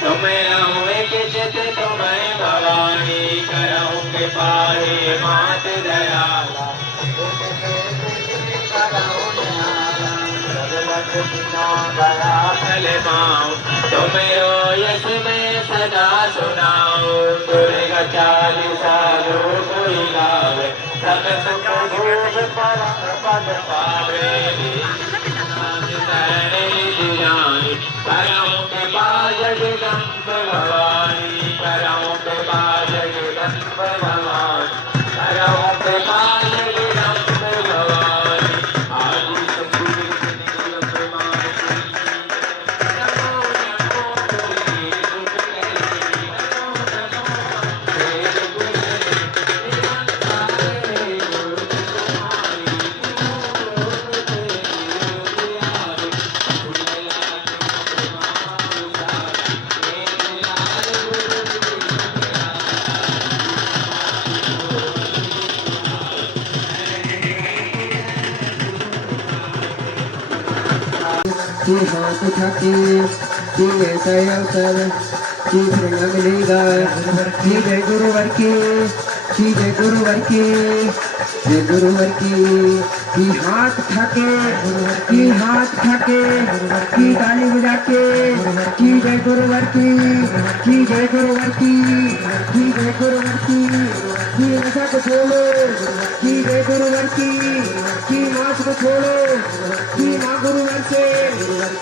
तुम्हें एक चित तुम्हें भवानी करहु के पारे मात दयाला तुम्हें यश में सदा सुनाओ दुर्गा चालीसा जो कोई गावे सब सुख भोग पद पावे करहु के पार जगदम्ब भवानी करहु के पार जगदम्ब भवानी करहु के पार जगदम्ब भवानी आदि जी हाथ उठाके जी ऐसा अवसर जी प्रेम मिलेगा जी जय गुरुवर की जी जय गुरुवर की जय गुरुवर की जी हाथ उठाके जी हाथ उठाके जी ताली बजा के जी जय गुरुवर की जी जय गुरुवर की जी जय गुरुवर की जी ऐसा को छोड़ो जी जय गुरुवर की जी नाच को छोड़ो जी माँ गुरुवर से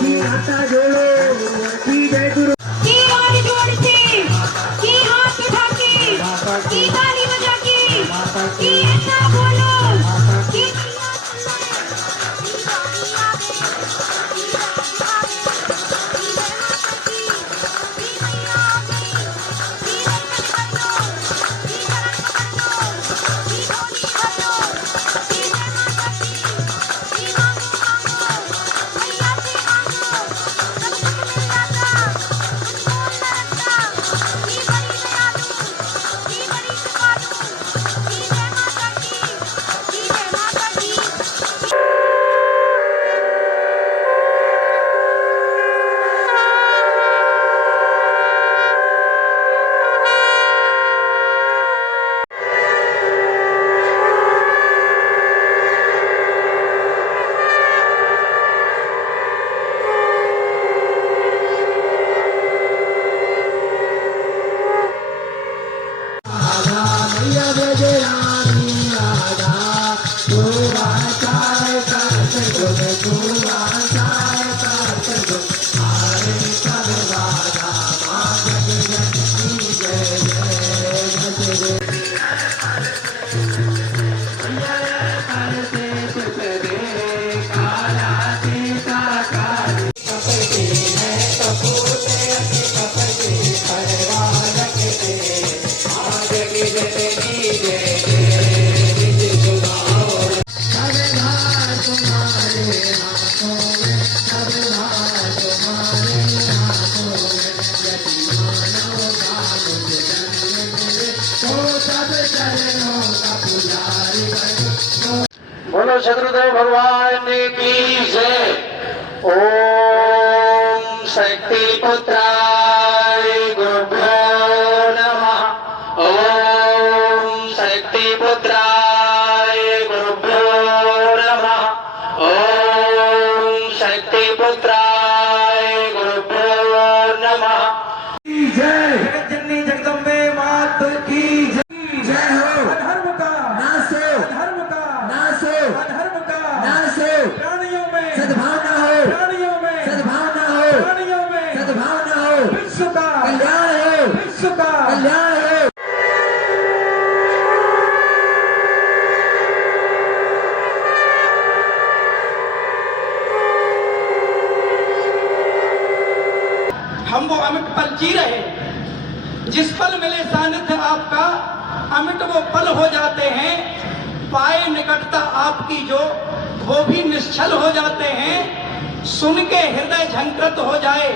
जी माता जोड़ो जी जय गुरु जी हाथ जोड़ के जी हाथ उठा के जी ताली बजा के जी ऐसा बोलो जी बोलो शत्रुदेव भगवान की जय। ओम शक्ति पुत्राय गुरुभ्यो नमः। ओम शक्ति पुत्राय गुरुभ्यो नमः। ओम शक्ति पुत्राय गुरुभ्यो नमः। जय जगन्नी जगदम्बे मात की जय हो। अधर्म का नाश हो, अधर्म का नाश हो, अधर्म का नाश हो, प्राणियों में सद्भावना हो, प्राणियों में सद्भावना हो, प्राणियों में सद्भावना हो, विश्व का कल्याण हो, विश्व का कल्याण हो। हम वो अमिट पल जी रहे, जिस पल मिले सानिध्य आपका अमिट वो पल हो जाते हैं। पाए निकटता आपकी जो वो भी निश्चल हो जाते हैं। सुन के हृदय झंकृत हो जाए,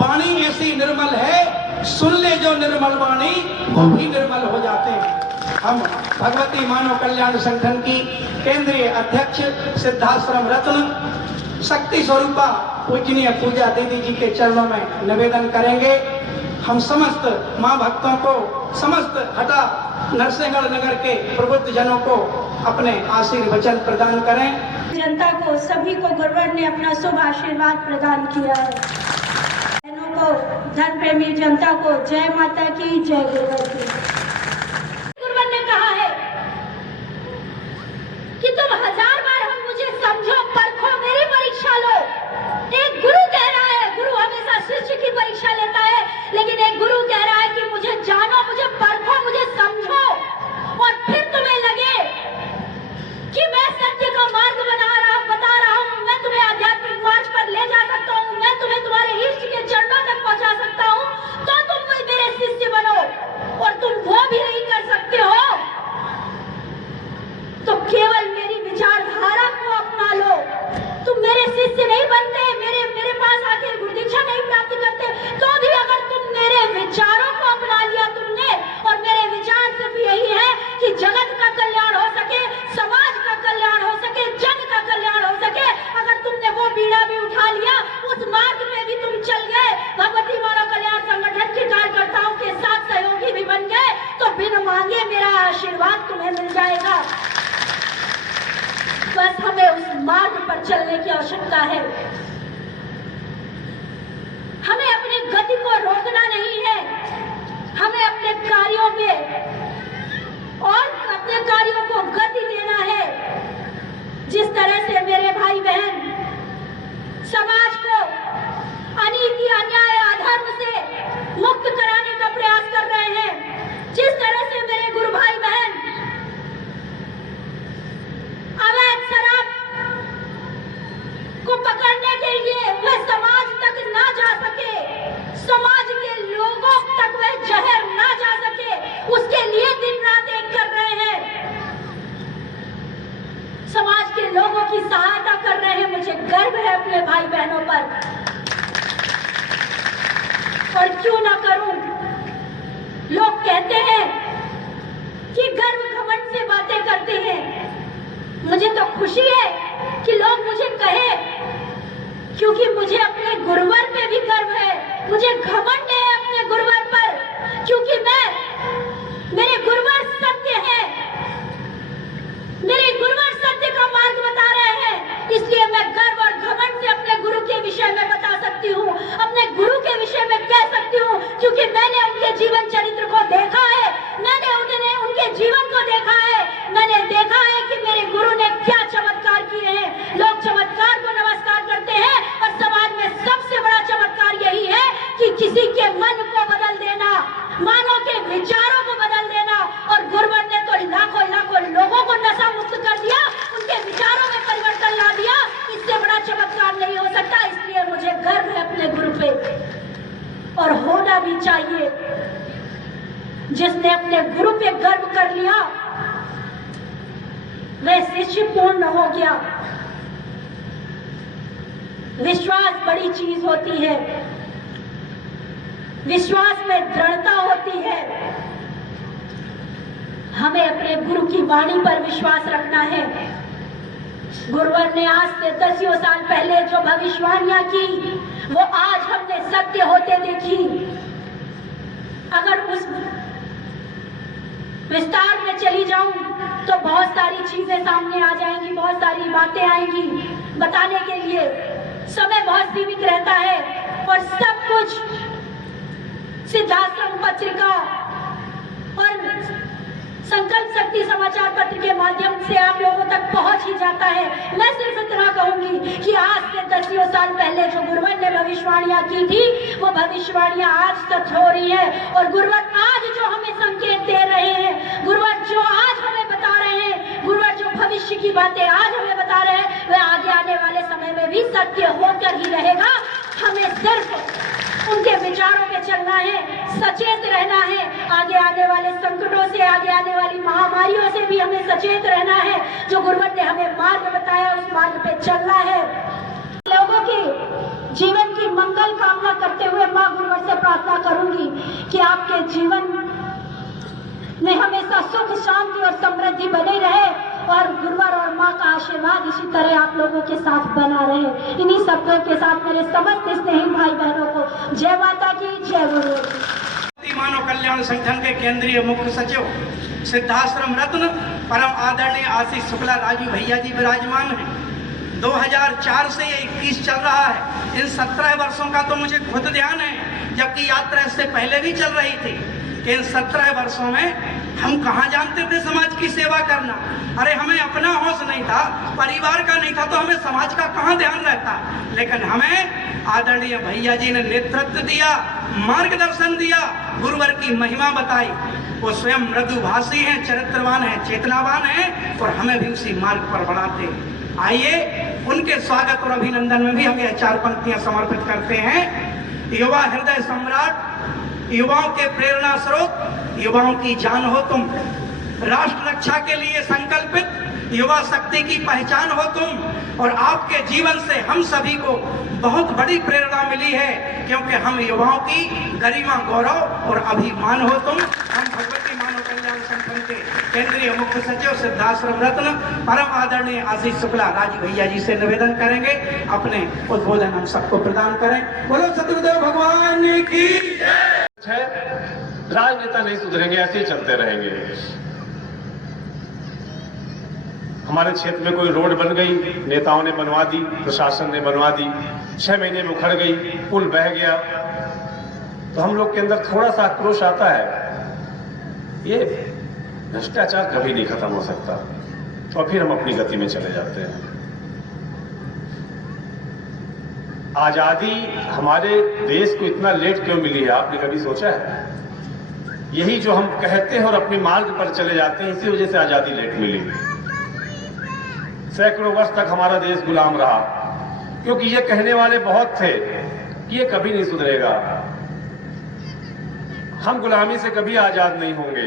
वाणी ऐसी निर्मल है, सुन ले जो निर्मल वाणी वो भी निर्मल हो जाते हैं। हम भगवती मानव कल्याण संगठन की केंद्रीय अध्यक्ष सिद्धाश्रम रत्न शक्ति स्वरूपा पूजनीय पूजा दीदी जी के चरणों में निवेदन करेंगे। हम समस्त माँ भक्तों को, समस्त हटा नरसिंहगढ़ नगर के प्रबुद्ध जनों को अपने आशीर्वचन प्रदान करें। जनता को, सभी को गुरुवर ने अपना शुभ आशीर्वाद प्रदान किया है। बहनों को, धन प्रेमी जनता को जय माता की, जय गुरुवर की। गुरुवर ने कहा है कि तुम 1000 बार हम मुझे समझो, परखो, मेरी परीक्षा लो। एक गुरु कह रहा है, गुरु हमेशा शिष्य की परीक्षा लेता है, लेकिन एक गुरु कह रहा है कि मुझे जानो, मुझे परखो, मुझे समझो, और फिर तुम्हें लगे कि मैं सत्य का मार्ग बता रहा हूँ, मैं तुम्हें आध्यात्मिक मार्ग पर ले जा सकता हूँ, मैं तुम्हें तुम्हारे इष्ट के चरणों तक पहुँचा सकता हूँ, तो तुम मेरे शिष्य बनो। और तुम वो भी नहीं कर सकते हो तो केवल मेरी विचारधारा को अपना लो। तुम मेरे शिष्य नहीं बनते, मेरे पास आके गुरु दीक्षा नहीं प्राप्त करते, तो भी अगर तुम मेरे विचारों को अपना लिया तुमने, और मेरे विचार सिर्फ यही है कि जगत का कल्याण हो सके, समाज का कल्याण हो सके, जग का कल्याण हो सके, अगर तुमने वो बीड़ा भी उठा लिया, उस मार्ग में भी तुम चल गए, भगवती मानव कल्याण संगठन के कार्यकर्ताओं के साथ सहयोगी भी बन गए, तो बिन मांगे मेरा आशीर्वाद तुम्हें मिल जाएगा। बस हमें उस मार्ग पर चलने की आवश्यकता है। हमें अपनी गति को रोकना नहीं है, हमें अपने कार्यों में और अपने कार्यों को गति देना है। जिस तरह से मेरे भाई बहन समाज को अनीति, अन्याय, अधर्म से मुक्त कराने का प्रयास कर रहे हैं, जिस तरह से मेरे गुरु भाई बहन अवैध शराब को पकड़ने के लिए वह समाज तक ना जा सके, समाज के लोगों तक वह जहर ना जा सके, उसके लिए दिन रात एक कर रहे हैं, समाज के लोगों की सहायता कर रहे हैं। मुझे गर्व है अपने भाई बहनों पर, और क्यों ना करूं। लोग कहते हैं कि गर्व घमंड से बातें करते हैं, मुझे तो खुशी है कि लोग मुझे कहे, क्योंकि मुझे अपने गुरुवर पे भी गर्व है, मुझे घमंड है अपने गुरुवर पर, क्योंकि मेरे गुरुवर सत्य है, मेरे गुरुवर सत्य का मार्ग बता रहे हैं, इसलिए मैं गर्व और घमंड से अपने गुरु के विषय में बता सकती हूँ, अपने गुरु के विषय में कह सकती हूँ, क्योंकि मैंने उनके जीवन चरित्र को देखा है, मैंने उनके जीवन को देखा है, मैंने देखा है कि मेरे गुरु ने क्या चमत्कार किए हैं। लोग चमत्कार को नमस्कार करते हैं, और समाज में सबसे बड़ा चमत्कार यही है कि किसी के मन को बदल देना, मानव के विचारों को बदल देना, और गुरुवर ने तो लाखों लाखों लोगों को नशा मुक्त कर दिया, उनके विचारों में परिवर्तन ला दिया। इससे बड़ा चमत्कार नहीं हो सकता। इसलिए मुझे गर्व है अपने गुरु पे, और होना भी चाहिए। जिसने अपने गुरु पे गर्व कर लिया वह शिष्य पूर्ण हो गया। विश्वास बड़ी चीज होती है, विश्वास में दृढ़ता होती है। हमें अपने गुरु की वाणी पर विश्वास रखना है। गुरुवर ने आज से 10 साल पहले जो भविष्यवाणियां की, वो आज हमने सत्य होते देखी। अगर उस विस्तार में चली जाऊं तो बहुत सारी चीजें सामने आ जाएंगी, बहुत सारी बातें आएंगी बताने के लिए। समय बहुत सीमित रहता है, और सब कुछ सिद्धाश्रम पत्रिका और संकल्प शक्ति समाचार पत्र के माध्यम से आप लोगों तक पहुंच ही जाता है। मैं सिर्फ इतना कहूंगी कि आज से 10 साल पहले जो गुरुवर ने भविष्यवाणियां की थी, वो भविष्यवाणियां आज सच हो रही है। और गुरुवर आज जो हमें संकेत दे रहे हैं, गुरुवर जो आज हमें बता रहे हैं, गुरुवर जो भविष्य की बातें आज हमें बता रहे हैं, वह आगे आने वाले समय में भी सत्य होकर ही रहेगा। हमें सिर्फ उनके विचारों पे चलना है, सचेत रहना है। आगे आने वाले संकटों से, आगे आने वाली महामारियों से भी हमें सचेत रहना है। जो गुरुवर ने हमें मार्ग बताया, उस मार्ग पे चलना है। लोगों के जीवन की मंगल कामना करते हुए माँ गुरुवर से प्रार्थना करूंगी कि आपके जीवन में हमेशा सुख, शांति और समृद्धि बनी रहे, और गुरुवर और माँ का आशीर्वाद इसी तरह आप लोगों के साथ बना रहे। इन्हीं शब्दों के साथ मेरे समस्त स्नेही भाई बहनों को जय माता की, जय गुरु। मानव कल्याण संगठन के केंद्रीय मुख्य सचिव सिद्धाश्रम रत्न परम आदरणीय आशीष शुक्ला राजू भैया जी विराजमान हैं। 2004 से ये 21 चल रहा है। इन 17 वर्षों का तो मुझे खुद ध्यान है, जबकि यात्रा इससे पहले भी चल रही थी। कि इन 17 वर्षों में हम कहाँ जानते थे समाज की सेवा करना। अरे हमें अपना होश नहीं था, परिवार का नहीं था, तो हमें समाज का कहाँ ध्यान रहता। लेकिन हमें आदरणीय भैया जी ने नेतृत्व दिया, मार्गदर्शन दिया, गुरुवर की महिमा बताई। वो स्वयं मृदुभाषी हैं, चरित्रवान हैं, चेतनावान हैं और हमें भी उसी मार्ग पर बढ़ाते। आइए उनके स्वागत और अभिनंदन में भी हम यह 4 पंक्तियां समर्पित करते हैं। युवा हृदय सम्राट, युवाओं के प्रेरणा स्रोत, युवाओं की जान हो तुम, राष्ट्र रक्षा के लिए संकल्पित युवा शक्ति की पहचान हो तुम। और आपके जीवन से हम सभी को बहुत बड़ी प्रेरणा मिली है, क्योंकि हम युवाओं की गरिमा, गौरव और अभिमान हो तुम। हम भगवती मानव कल्याण संगठन के केंद्रीय मुख्य सचिव सिद्धाश्रम रत्न परम आदरणीय आशीष शुक्ला राजू भैया जी से निवेदन करेंगे, अपने उद्बोधन हम सबको प्रदान करें। बोलो सतगुरुदेव भगवान की है। राजनेता नहीं सुधरेंगे, ऐसे ही चलते रहेंगे। हमारे क्षेत्र में कोई रोड बन गई, नेताओं ने बनवा दी, प्रशासन ने बनवा दी, 6 महीने में उखड़ गई, पुल बह गया, तो हम लोग के अंदर थोड़ा सा आक्रोश आता है। ये भ्रष्टाचार कभी नहीं खत्म हो सकता, और फिर हम अपनी गति में चले जाते हैं। आजादी हमारे देश को इतना लेट क्यों मिली है, आपने कभी सोचा है? यही जो हम कहते हैं और अपने मार्ग पर चले जाते हैं, इसी वजह से आजादी लेट मिली। सैकड़ों वर्ष तक हमारा देश गुलाम रहा, क्योंकि ये कहने वाले बहुत थे कि ये कभी नहीं सुधरेगा, हम गुलामी से कभी आजाद नहीं होंगे।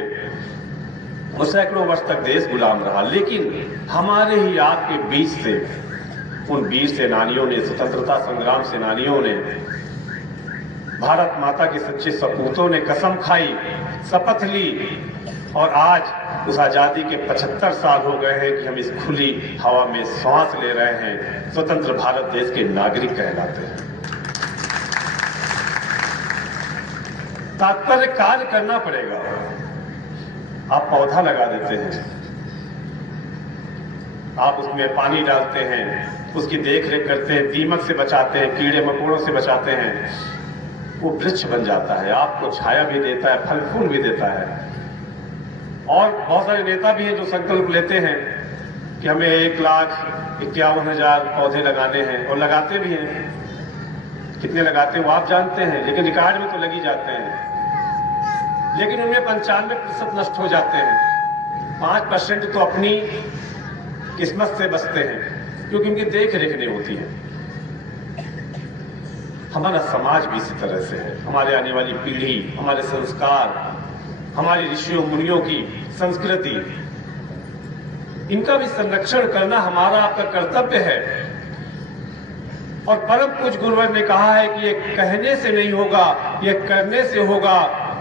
और सैकड़ों वर्ष तक देश गुलाम रहा, लेकिन हमारे ही आपके बीच से उन वीर सेनानियों ने, स्वतंत्रता संग्राम सेनानियों ने, भारत माता के सच्चे सपूतों ने कसम खाई, शपथ ली, और आज उस आजादी के 75 साल हो गए हैं कि हम इस खुली हवा में सांस ले रहे हैं, स्वतंत्र भारत देश के नागरिक कहलाते हैं। तात्पर्य कार्य करना पड़ेगा। आप पौधा लगा देते हैं, आप उसमें पानी डालते हैं, उसकी देखरेख करते हैं, दीमक से बचाते हैं, कीड़े मकोड़ों से बचाते हैं, वो वृक्ष बन जाता है, आपको छाया भी देता है, फल फूल भी देता है। और बहुत सारे नेता भी हैं जो संकल्प लेते हैं कि हमें 1,51,000 पौधे लगाने हैं, और लगाते भी हैं। कितने लगाते हैं वो आप जानते हैं, लेकिन रिकॉर्ड में तो लगी जाते हैं, लेकिन उनमें 95% नष्ट हो जाते हैं। 5% तो अपनी किस्मत से बचते हैं, क्योंकि उनकी देख रेख नहीं होती है। हमारा समाज भी इसी तरह से है। हमारे आने वाली पीढ़ी, हमारे संस्कार, हमारे ऋषियों मुनियों की संस्कृति, इनका भी संरक्षण करना हमारा आपका कर्तव्य है। और परम पूज्य गुरुवर ने कहा है कि ये कहने से नहीं होगा, ये करने से होगा।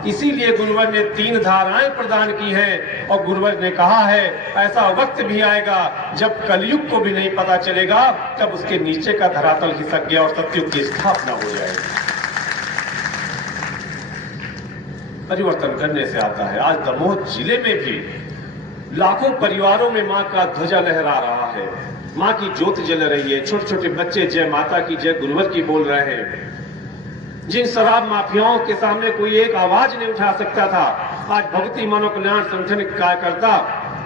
इसीलिए गुरुवर ने 3 धाराएं प्रदान की हैं, और गुरुवर ने कहा है ऐसा वक्त भी आएगा जब कलयुग को भी नहीं पता चलेगा, तब उसके नीचे का धरातल खिसक गया और सतयुग की स्थापना हो जाएगी। परिवर्तन करने से आता है। आज दमोह जिले में भी लाखों परिवारों में मां का ध्वजा लहरा रहा है, मां की ज्योत जल रही है। छोटे छोटे बच्चे जय माता की, जय गुरुवर की बोल रहे हैं। जिन शराब माफियाओं के सामने कोई एक आवाज नहीं उठा सकता था, आज भगवती मानव कल्याण संगठन के कार्यकर्ता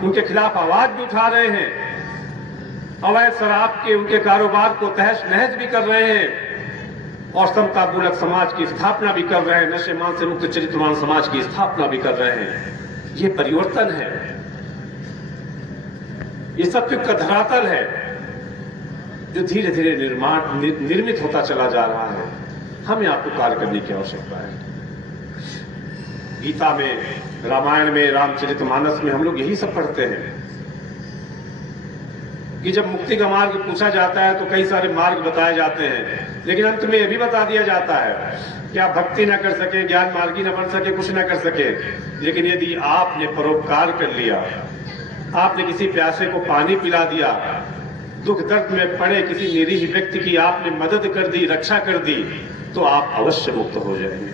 उनके खिलाफ आवाज भी उठा रहे हैं। अवैध शराब के उनके कारोबार को तहस नहस भी कर रहे हैं, और समता मूलक समाज की स्थापना भी कर रहे हैं। नशे मान से मुक्त चरित्रवान समाज की स्थापना भी कर रहे हैं। ये परिवर्तन है, ये सतयुग का धरातल है जो धीरे धीरे निर्मित होता चला जा रहा है। हमें आपको कार्य करने की आवश्यकता है। गीता में, रामायण में, रामचरितमानस में हम लोग यही सब पढ़ते हैं कि जब मुक्ति का मार्ग पूछा जाता है तो कई सारे मार्ग बताए जाते हैं, लेकिन अंत में यह भी बता दिया जाता है कि आप भक्ति न कर सके, ज्ञान मार्गी न बन सके, कुछ न कर सके, लेकिन यदि आपने परोपकार कर लिया, आपने किसी प्यासे को पानी पिला दिया, दुख दर्द में पड़े किसी निरीह व्यक्ति की आपने मदद कर दी, रक्षा कर दी, तो आप अवश्य मुक्त हो जाएंगे।